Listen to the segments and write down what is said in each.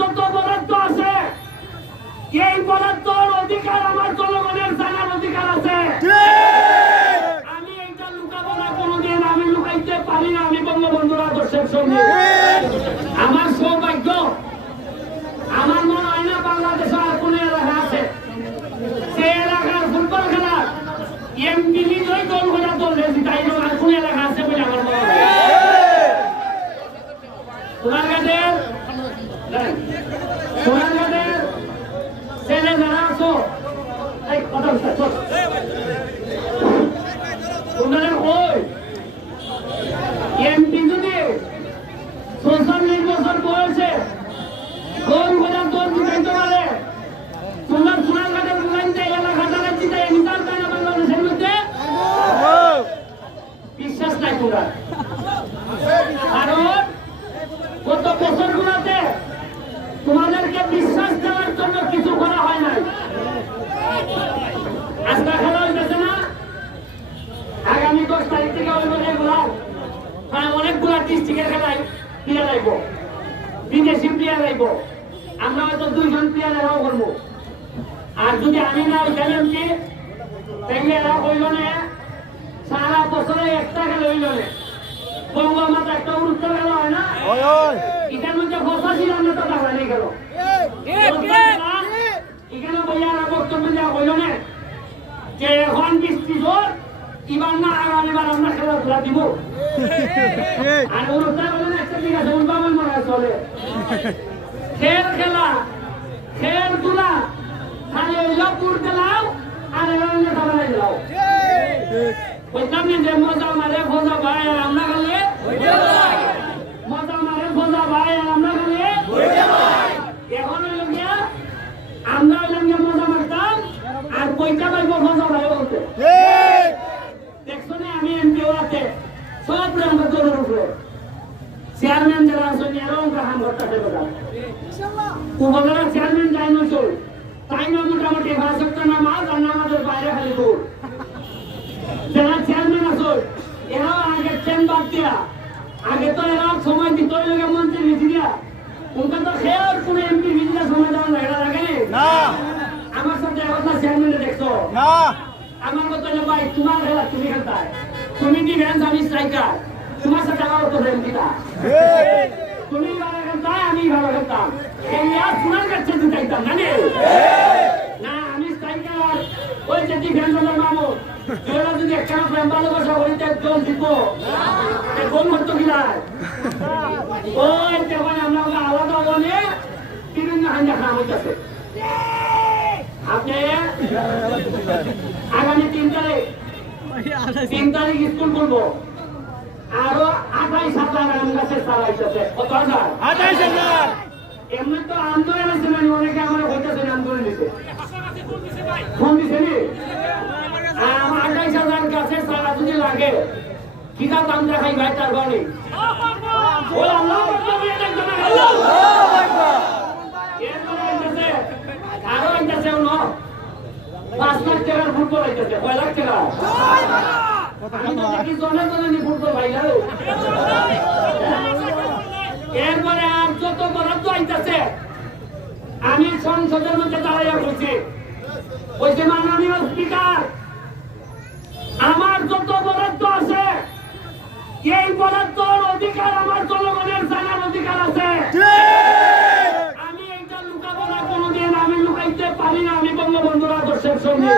যত বরাদ্দ আছে এই বরাদ্দর অধিকার আমার জনগণের জানার অধিকার আছে। আমি এইটা লুকাবো না কোনোদিন, আমি লুকাইতে পারি না। আমি বঙ্গবন্ধুর আদর্শের সঙ্গে আমার সৌভাগ্য, আমার মনে হয় না বাংলাদেশে আর কোন এলাকা আছে সে এলাকার ফুটবল খেলা এমপি নিজেই দল করে দলে জিতাই আর কোন এলাকা আছে বলে আমার মনে হয়। সোনারগাঁদের ছেলে যারা আছো এমপি যদি ৪৬ বছর বয়সে দল করে দল জিতাইতে পারে, তোমার সোনারগাঁদের এলাকা যারা জিতাই নিতার তাই না বাংলাদেশের মধ্যে বিশ্বাস নাই তোমরা। কারণ গত বছরগুলোতে তোমাদেরকে বিশ্বাস দেওয়ার জন্য কিছু করা হয় নাই। আজকে খেলা হইতেছে না, আগামী 10 তারিখ থেকে প্রায় অনেকগুলা ডিস্ট্রিক্টের খেলায় প্লেয়ার আইব, বিদেশি প্লেয়ার আইব। আমরা হয়তো 2 জন প্লেয়ার এরাও করবো। আর যদি আমি না ওইখানে এমপি তাহলে এরা হইল না, সারা বছরে একটা খেলা হইল না। বঙ্গমাতা একটা উত্তর গেল হয় না, এটার মধ্যে বসা ছিল না তো টাকা নেই গেল। এখানে বইয়ারা বক্তব্য দেওয়া হইল না যে এখন বৃষ্টি জোর, এবার না আগামীবার আমরা খেলাধুলা দিব। আর অনুষ্ঠান বলেন একটা দিন আছে উল্বামন মনে চলে খেল খেলা খেলধুলা খালি পুর দিলাও আর খাবার দিলাও। বলতাম যে মজা মারে ফোজা ভাই আর আমরা খালি মজা মারে ফোজা ভাই আর আমরা খালি এখন হইল গিয়া আমরা হইলাম গিয়া মজা মারতাম আর পয়সা পাইব ফোজা ভাই বলতে। দেখছো না আমি এমপি ওরাতে সব আমরা দৌড়ের উপরে চেয়ারম্যান যারা আছেন এরাও কাম করতে কথা উপজেলা চেয়ারম্যান যাই নচল তাই না মোটামুটি ৫ নামাজ আর নামাজের বাইরে খালি দৌড়। যারা চেয়ারম্যান আছে এরাও আগে ট্রেন বাদ দিয়া আগে তো এরাও সময় দিত মন্ত্রী ভিজি দিয়া উনকা তো খেয়াল কোন এমপি ভিজিটা সময় দেওয়া লাগে না। আমার সাথে এখন চেয়ারম্যানে দেখছো না, আমার মতো ভাই তোমার খেলা তুমি খেলতা, তুমি ডিফেন্স আমি স্ট্রাইকার, তোমার সাথে আমার তো ফ্রেন্ড দিতা, তুমি ভালো খেলতা আমি ভালো খেলতাম, এই আর তোমার কাছে জিতাইতাম না না আমি স্ট্রাইকার ওই যে ডিফেন্সারের মামু এরা যদি একটা প্রেম ভালোবাসা করিতে গোল দিব গোল হতো কিনা ওই যখন আমরা আলাদা বলে বিভিন্ন হাঞ্জা খাওয়া হইতেছে। আপনি আগামী 3 তারিখ স্কুল করবো, আরো 28,000 আম গাছের চালাইতেছে। কত হাজার? 28,000। এমনি তো আন্দোলন আছে না, অনেকে আমার হইতেছে আন্দোলন দিছে ফোন দিছে নি 28,000 গাছের চারা যদি লাগে কিনা দাম দেখাই ভাই তার বাড়ি আরো আইতেছে 5 লাখ টাকার ফুটবল আইতেছে। কয় লাখ টাকা? ফুটবল ভাই এরপরে আর যত বরাদ্দ আইতেছে আমি সংসদের মধ্যে দাঁড়াইয়া বলছি ওই যে মাননীয় স্পিকার আমার যত বরাদ্দ আছে এই বরাদ্দর অধিকার আমার জনগণের জানার অধিকার আছে। আমি এইটা লুকাবো না কোনোদিন, আমি লুকাইতে পারি না। আমি বঙ্গবন্ধুর আদর্শের সঙ্গে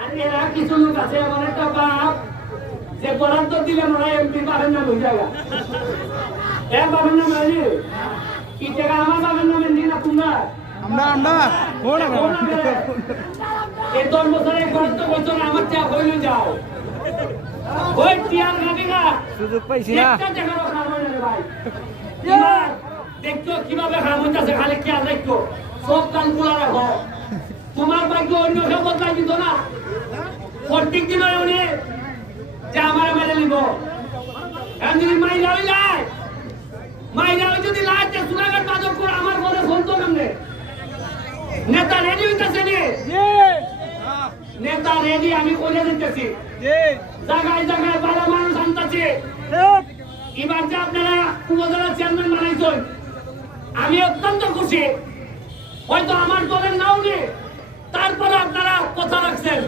আর এরা কিছু লোক আছে এমন একটা বাপ যে বরাদ্দ দিলে ওরা এমপি পাবেন না ওই জায়গা পাবেন না মানে কি টাকা আমার পাবেন না মেনলি না তোমরা এই 10 বছরে বরাদ্দ করছো না আমার চা হইলে যাও ওই টিয়ার গাড়ি না সুযোগ পাইছি না একটা জায়গায় খাওয়া হয় না ভাই। দেখতো কিভাবে খাওয়া হইতেছে খালি খেয়াল দেখতো সব কান খোলা রাখো। তোমার ভাগ্য অন্য কেউ বদলাই দিত না, প্রত্যেক দিন উনি যে আমার মেরে নিব যদি মাইরা হয়ে যায় মাইরা যদি লাইতে সুনাগার মাধবপুর আমার বলে শুনতো কেমনে নেতা রেডি হইতেছে নেতা রেডি আমি বলে দিতেছি জায়গায় জায়গায় ভালো মানুষ আনতেছে। এবার যে আপনারা উপজেলা চেয়ারম্যান বানাইছেন আমি অত্যন্ত খুশি। হয়তো আমার দলের নাও নেই, তারপরে আপনারা কথা রাখছেন,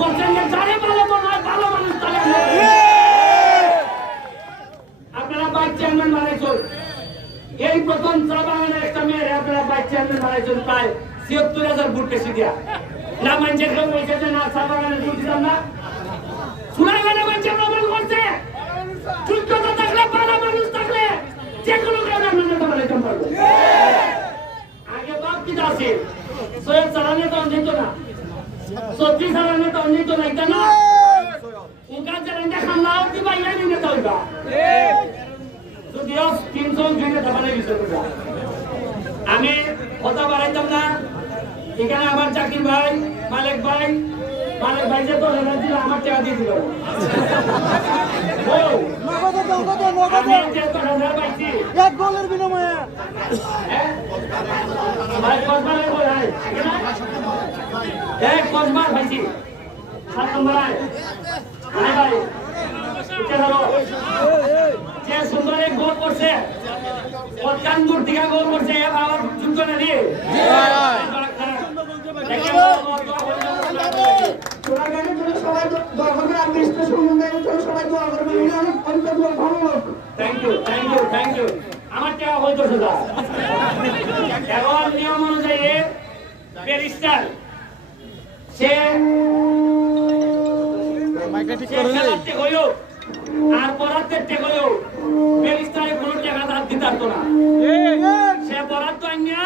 বলছেন যে যারে ভালো মনে হয় ভালো মানুষ তাহলে আপনারা ভাইস চেয়ারম্যান বানাইছেন। এই প্রথম চা বাগানের একটা মেয়ের আপনারা ভাইস চেয়ারম্যান বানাইছেন প্রায় ৭৬,০০০ ভোট বেশি দিয়া। না মানছে কেউ বলছে যে না চা বাগানে ভোট দিলাম না। সুনাইগঞ্জে মানছে প্রমাণ করছে যোগ্যতা থাকলে ভালো মানুষ থাকলে যে কোনো কাজ আপনাদের বানাইতে পারবে। আগে বাপ কি আছে সৈয়দ চালানে তো অঞ্জিত না, সত্যি চালানে তো অঞ্জিত না, এটা না উনকা চ্যালেঞ্জে খামলাও কি বাইরে নিয়ে চলবা যদিও ৩০০ জনে দাবানে বিষয় করবা। আমি কথা বাড়াইতাম না। এখানে আমার জাকির ভাই, মালিক ভাই যে তো দিল আমার টাকা দিয়ে দিল। আমি যে ১০,০০০ পাইছি এক গোলের বিনিময়ে ভাই কসবারের বল ভাই এক কসবার পাইছি ৭ নম্বর ভাই ভাই যে সুন্দর এক গোল করছে কল্যাণপুর থেকে গোল করছে আবার যোগ্য না দিয়ে আমার টাকা হয়তো এখন নিয়ম অনুযায়ী ব্যারিস্টার সে আর বরাদ্দের টাকা ব্যারিস্টারে কোনো টাকা ধার দিতে পারতো না। সে বরাদ্দ আনিয়া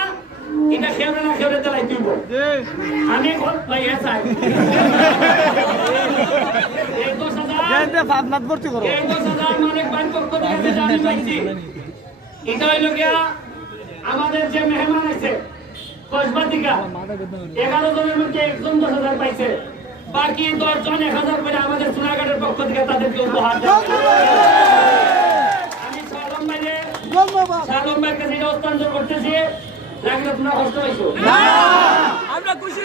এটা খেয়ে না খেয়ে দেলাই দিব। আমি ভাই চাই এই ১০,০০০ মানে পক্ষ থেকে জানি পাইছি। এটা হইল গিয়া আমাদের যে মেহমান আছে কসবাতিকা 11 জনের মধ্যে একজন ১০,০০০ পাইছে, বাকি ১০ জন ১,০০০ করে আমাদের সোনাঘাটের পক্ষ থেকে তাদেরকে উপহার দেওয়া। আমি শালম ভাইকে যেটা হস্তান্তর করতেছি লাগলে তোমরা কষ্ট পাইছো আমরা খুশি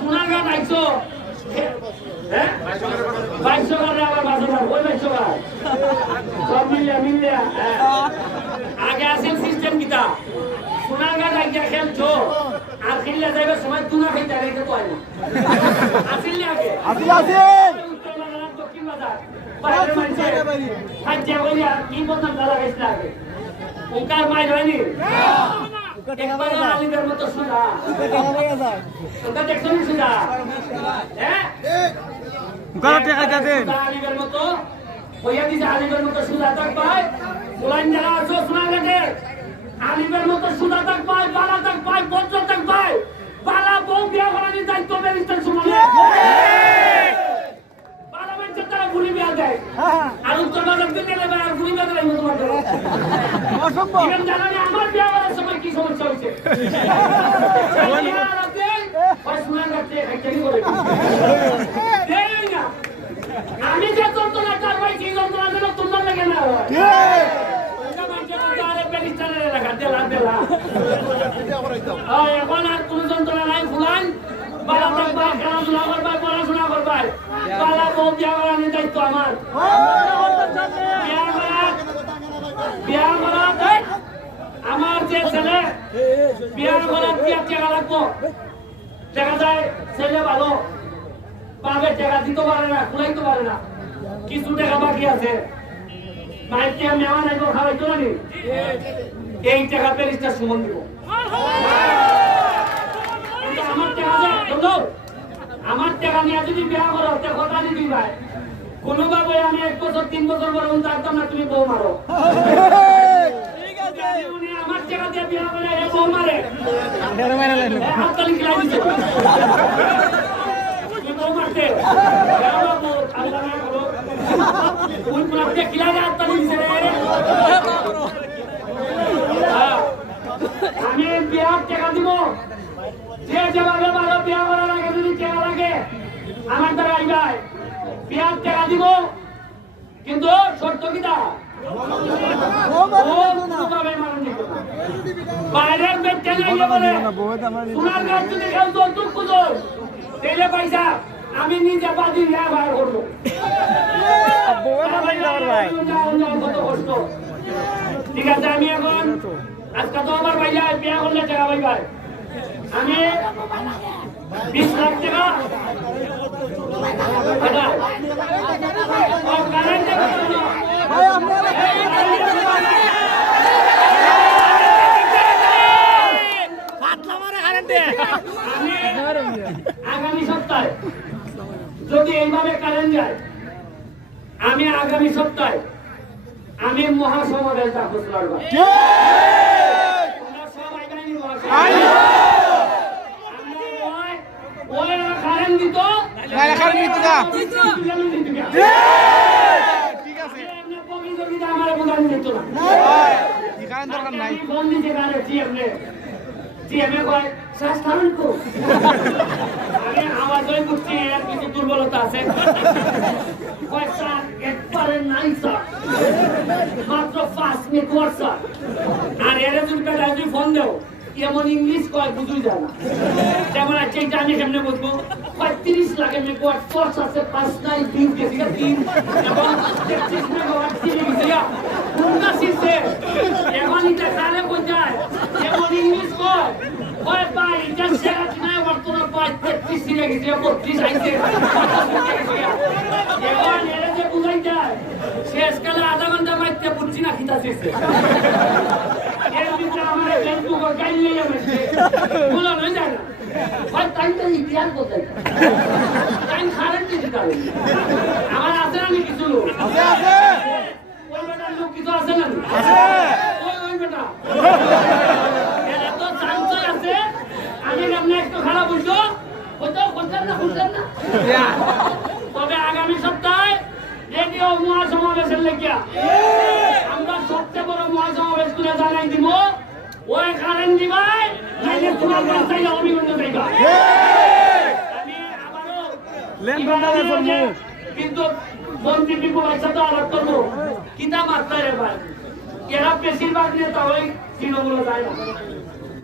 সোনাঘাট আইছো আগে আসেন সিস্টেম কিতা সোনাঘাট আইয়া খেলছো আর খেললে যাইবার সময় তুনা খাইতে আগে তো হয় না আসেন নি আগে দক্ষিণ বাজার বাইরে মানছে খাইতে বলিয়া কি বলতাম তারা গেছিল আগে ওকার মাইর হয়নি একবার আলিদের মতো সুদা ওটা দেখছো নি সুদা হ্যাঁ আলিদের মতো হইয়া দিছে আলিদের মতো সুদা তাক পায় ফুলাইন যারা আছো সোনাঘাটে আলিমের মতো সুদা তাক পায় বালা তাক পায় বজ্র তাক পায় বালা বউ বিয়া করার দায়িত্ব ব্যারিস্টার সমানে বালা মানুষের তারা গুলি বিয়া দেয় আর উত্তর বাজার দিকে নেবে আর গুলি বিয়া দেয় তোমাদের অসম্ভব জানানি আমার বিয়া করার সময় কি সমস্যা হয়েছে আমি যে যন্ত্রণা চারবাই সেই যন্ত্রণা যেন তোমার লেগে না হয় এখন আর কোন যন্ত্রণা নাই ফুলান বালা থাকবাই খেলাধুলা করবাই পড়াশোনা করবাই বালা বউ বিয়া করানোর দায়িত্ব আমার বিয়া করা আমার যে ছেলে বিয়ার করার কি টাকা লাগবো দেখা যায় ছেলে ভালো বাপের টাকা দিতে পারে না খুলাইতে পারে না কিছু টাকা বাকি আছে মাইকে মেওয়া নাইব খাওয়াইতো না এই টাকা ব্যারিস্টার সুমন দিব আমার টাকা নিয়ে যদি বিয়া করো কথা দিবি ভাই কোনোভাবে আমি 1 বছর 3 বছর পর চাইতাম না তুমি বউ মারো আমার টাকা দিয়ে বিয়া করে বউ মারে হাততালি খেলাই দিচ্ছে তুমি বউ মারতে আমি বিয়ার টাকা দিব যে যেভাবে ভালো বিয়া করার আগে যদি টাকা লাগে আমার দ্বারা আইবাই বিয়ার টাকা দিব কিন্তু শর্ত কিটা বাইরের বেচতে যাইলে বলে সোনার গাছ যদি কেউ যৌতুক খুঁজো তেলে পয়সা আমি নিজে বাদি বার করবো কত কষ্ট ঠিক আছে আমি এখন আজকে তো আমার ভাইয়া বিয়া করলে টাকা ভাই ভাই আমি 20 লাখ টাকা আগামী সপ্তাহে যদি এইভাবে কারেন্ট যায় আমি আগামী সপ্তাহে আমি মহাসমাবেশ ডাকবো কারেন্ট দিত ঠিক আছে আমার বোঝানি দিত না দরকার নাই ফোন দিতে কারে জিএমএ কয় শ্বাস ধারণ কো আমি আওয়াজ হয়ে বুঝছি এর কিছু দুর্বলতা আছে কয় স্যার একবারে নাই স্যার মাত্র 5 মিনিট ওয়ার স্যার আর এর যদি ফোন দেও এমন ইংলিশ কয় বুঝুই যায় না যেমন আছে এটা আমি কেমনে বুঝবো 35 লাখ এমনি কোয়াট ফোর্স আছে 5 নাই 3 কেজি 3 এবং 33 মেগাওয়াট চিনি গিয়া পুরো সিস্টেম এখন এটা কালে বোঝায় এমন ইংলিশ কয় ভাই এটা সেরা নাই বর্তমানে 35 চিনি গেছে 32 আইছে এখন এর যে বুঝাই যায় শেষ কালে আধা ঘন্টা মাইতে বুঝছি না খিতাছে এর ভিতরে আমার ফেসবুক আর গাইলে যাবে বলা নয় যায় না ভাই টাইমটা ইতিহাস বলতে টাইম খারাপ দিতে পারে আমার আছে না কিছু লোক আছে আছে ওই বেটার লোক কিছু আছে না আছে ওই বেটা এর এত চান্স আছে আমি এমনি একটু খারাপ বুঝছো কোথাও করছেন না তবে আগামী সপ্তাহে রেডিও মহাসমাবেশের লেগিয়া আমরা সবচেয়ে বড় মহাসমাবেশ করে জানাই দিব ওই কারেন্ট দিবাই নাইলে তোমার রাস্তায় অভিগন্ত যাইবা আমি আবারও লেনদেন করব কিন্তু মন্ত্রী বিপুল সাথে আলাপ করবো কিতা মাত্রায় ভাই এরা বেশিরভাগ নেতা ওই তৃণমূলে যায় না